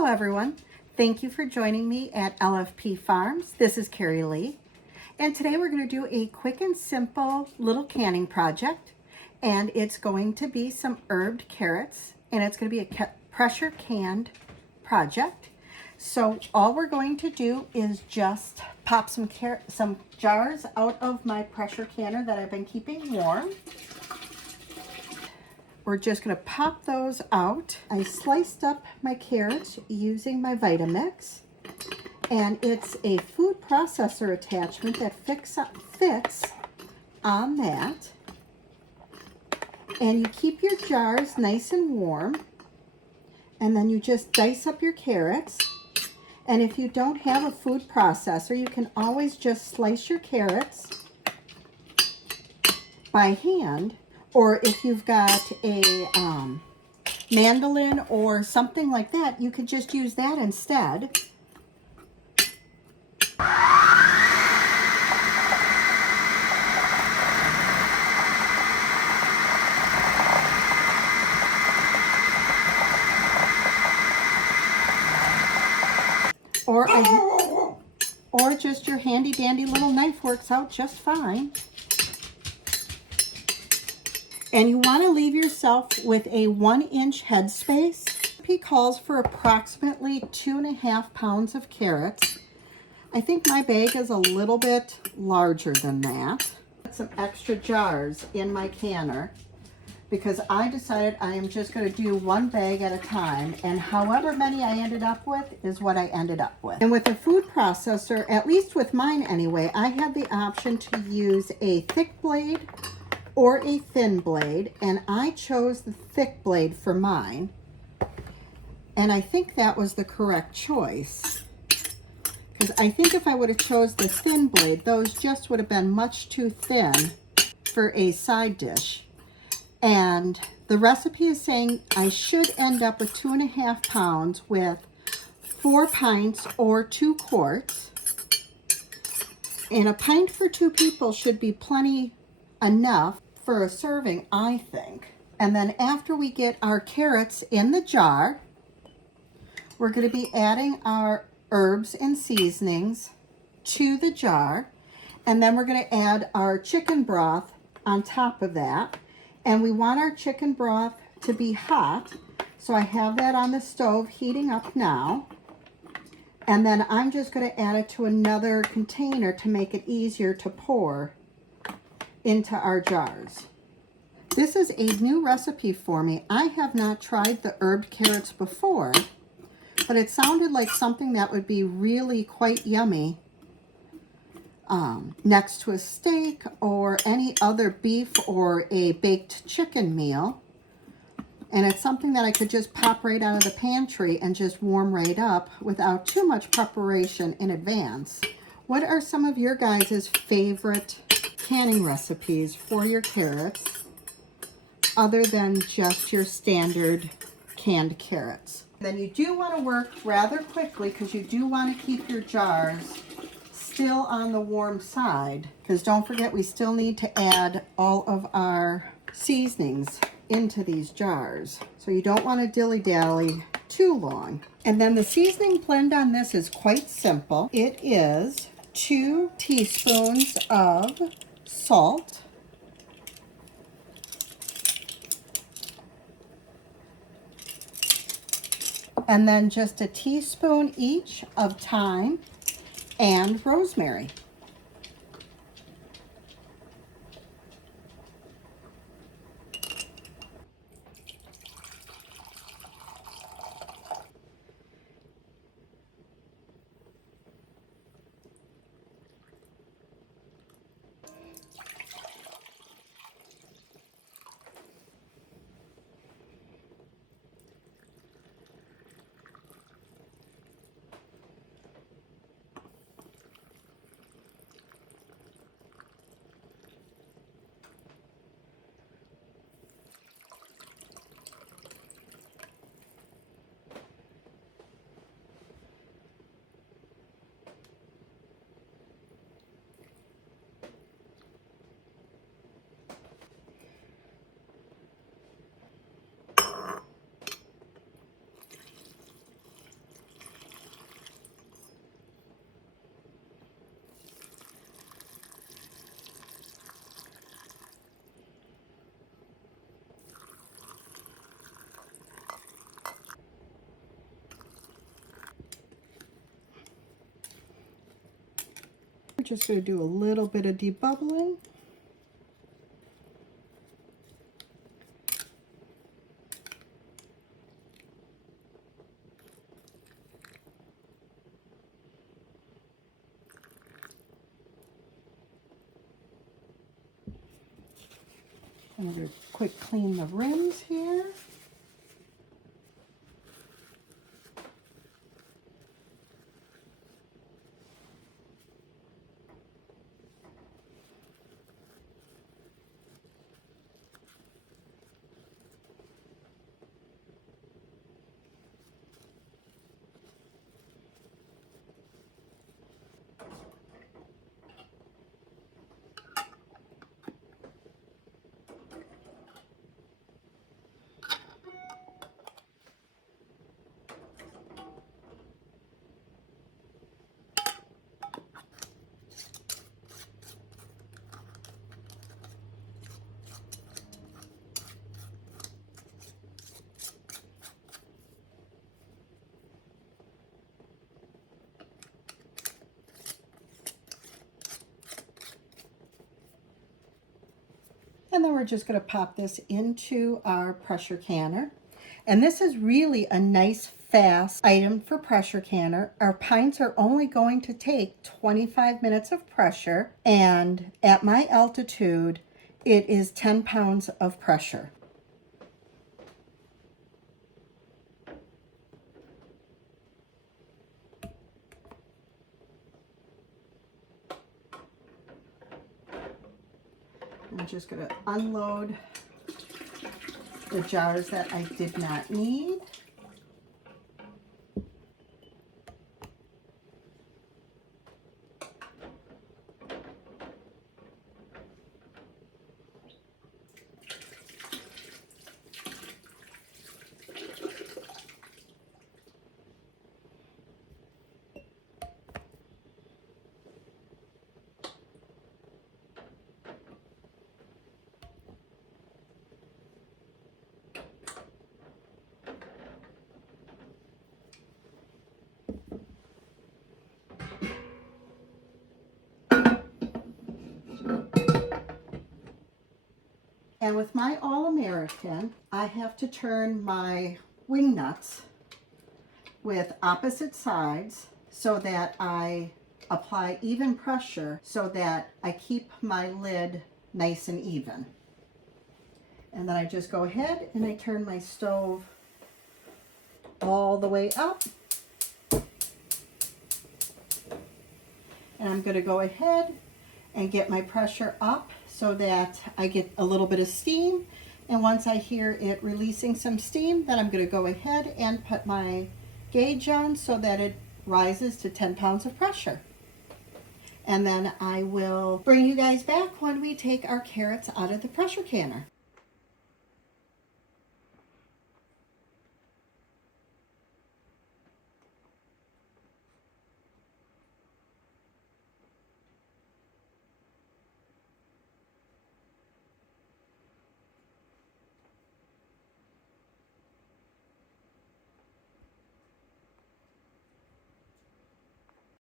Hello everyone. Thank you for joining me at LFP Farms. This is Carrie Lee. And today we're going to do a quick and simple little canning project. And it's going to be some herbed carrots. And it's going to be a pressure canned project. So all we're going to do is just pop some jars out of my pressure canner that I've been keeping warm. We're just going to pop those out. I sliced up my carrots using my Vitamix, and it's a food processor attachment that fits on that. And you keep your jars nice and warm, and then you just dice up your carrots. And if you don't have a food processor, you can always just slice your carrots by hand. Or if you've got a mandolin or something like that, you could just use that instead. Or just your handy dandy little knife works out just fine. And you want to leave yourself with a 1-inch headspace. He calls for approximately 2.5 pounds of carrots. I think my bag is a little bit larger than that. Put some extra jars in my canner because I decided I am just going to do one bag at a time, and however many I ended up with is what I ended up with. And with a food processor, at least with mine anyway, I have the option to use a thick blade or a thin blade, and I chose the thick blade for mine, and I think that was the correct choice, because I think if I would have chose the thin blade, those just would have been much too thin for a side dish. And the recipe is saying I should end up with 2.5 pounds with 4 pints or 2 quarts, and a pint for 2 people should be plenty enough for a serving, I think. And then after we get our carrots in the jar, we're going to be adding our herbs and seasonings to the jar, and then we're going to add our chicken broth on top of that. And we want our chicken broth to be hot, so I have that on the stove heating up now. And then I'm just going to add it to another container to make it easier to pour into our jars. This is a new recipe for me. I have not tried the herbed carrots before, but it sounded like something that would be really quite yummy next to a steak or any other beef or a baked chicken meal. And it's something that I could just pop right out of the pantry and just warm right up without too much preparation in advance. What are some of your guys' favorite canning recipes for your carrots other than just your standard canned carrots? Then you do want to work rather quickly because you do want to keep your jars still on the warm side, because don't forget we still need to add all of our seasonings into these jars. So you don't want to dilly-dally too long. And then the seasoning blend on this is quite simple. It is 2 teaspoons of salt, and then just a teaspoon each of thyme and rosemary. We're just going to do a little bit of debubbling. I'm going to quick clean the rims here. And then we're just going to pop this into our pressure canner. And this is really a nice, fast item for pressure canner. Our pints are only going to take 25 minutes of pressure. And at my altitude, it is 10 pounds of pressure. I'm just going to unload the jars that I did not need. And with my All-American, I have to turn my wing nuts with opposite sides so that I apply even pressure so that I keep my lid nice and even. And then I just go ahead and I turn my stove all the way up. And I'm going to go ahead and get my pressure up so that I get a little bit of steam. And once I hear it releasing some steam, then I'm going to go ahead and put my gauge on so that it rises to 10 pounds of pressure. And then I will bring you guys back when we take our carrots out of the pressure canner.